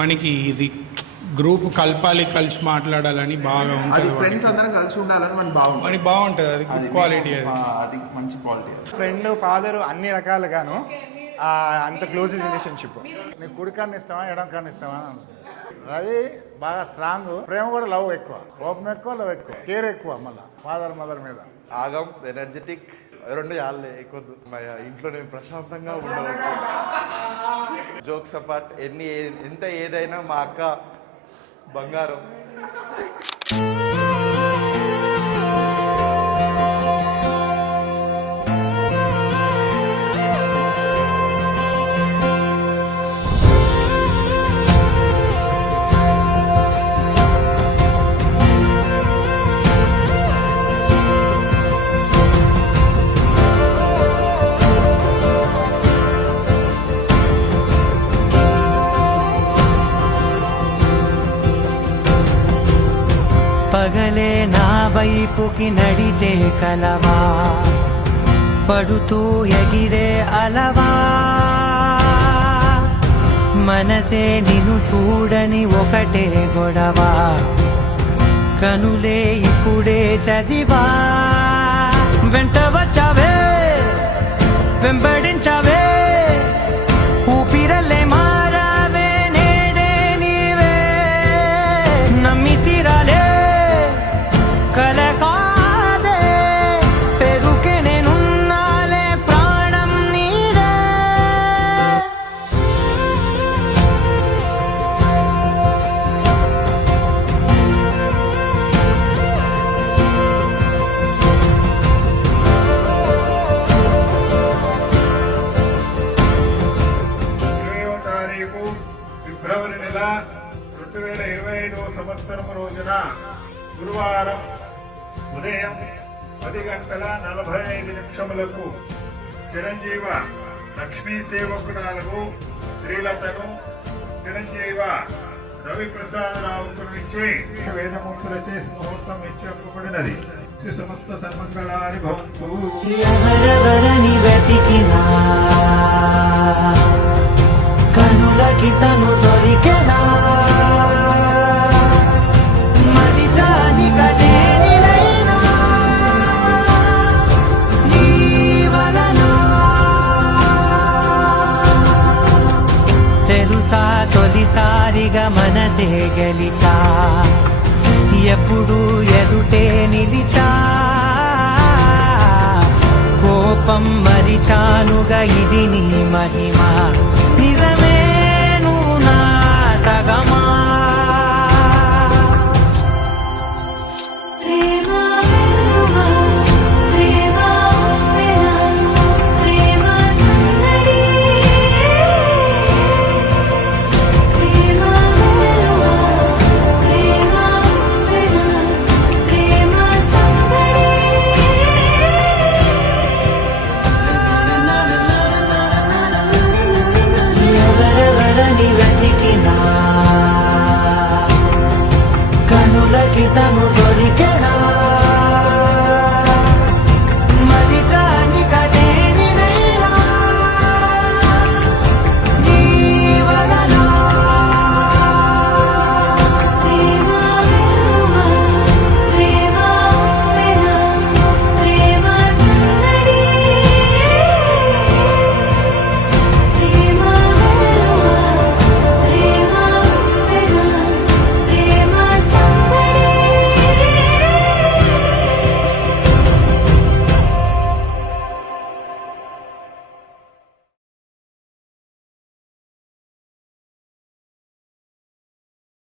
వానికి ఇది గ్రూప్ కలపాలి, కలిసి మాట్లాడాలని బాగా ఉంటుంది. ఫ్రెండ్స్ అందరం కలిసి ఉండాలని మనకి బాగుంటుంది. బాగుంటుంది, అది గుడ్ క్వాలిటీ. అది మంచి క్వాలిటీ. ఫ్రెండ్ ఫాదర్ అన్ని రకాలుగాను అంత క్లోజ్ రిలేషన్షిప్. నీకు కుడి కన్ను ఇష్టమా, ఎడం కన్ను ఇష్టమా? అది బాగా స్ట్రాంగ్. ప్రేమ కూడా లవ్ ఎక్కువ, కోపం ఎక్కువ, లవ్ ఎక్కువ, కేర్ ఎక్కువ. మళ్ళీ ఫాదర్ మదర్ మీద ఆగం, ఎనర్జెటిక్, రెండు చాలే ఎక్కువ. ఇంట్లో నేను ప్రశాంతంగా ఉండవచ్చు. జోక్స్ అపార్ట్, ఎంత ఏదైనా మా అక్క బంగారం. పగలే నా వైపుకి నడిచే కలవా, పడుతూ ఎగిరే అలవా, మనసే నిన్ను చూడని ఒకటే గొడవ, కనులే ఇప్పుడే చదివా, వెంట వచ్చావే, వెంబడించావే, ఊపిరల్లే మారావే, నేడే నీవే, నమ్మి తీరాలే కల కాదే, పెరుకే నేనున్నాలే, ప్రాణం నీదే. ఫిబ్రవరి నెల 2025 సంవత్సరం రోజున గురువారం ఉదయం 10:45 చిరంజీవ లక్ష్మీ సేవకురాలకు శ్రీలతను చిరంజీవ రవిప్రసాదరావుకు ఇచ్చి వేదముక్తుల చేసి ముహూర్తం నిశ్చయింపబడినది. సమస్త సన్మంగళాని భవంతు. ఎవరెవరని వెతికినా కనులకి తను దొరికెనా, మరి జాని కదేనినైనా నీ వలన. తెలుసా తొలిసారిగా మనసే గెలిచా, ఎప్పుడు ఎదుటే నిలిచా, కోపం మరిచానుగా ఇది నీ మహిమ, నిజమే నువ్వు నా సగమా. వెతికినా కనులకి తను